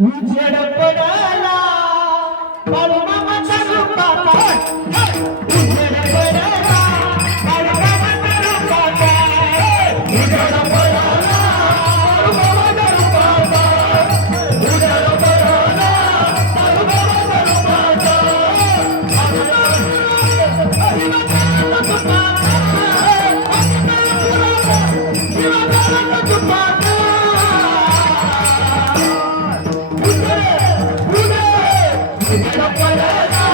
Would you Thank you.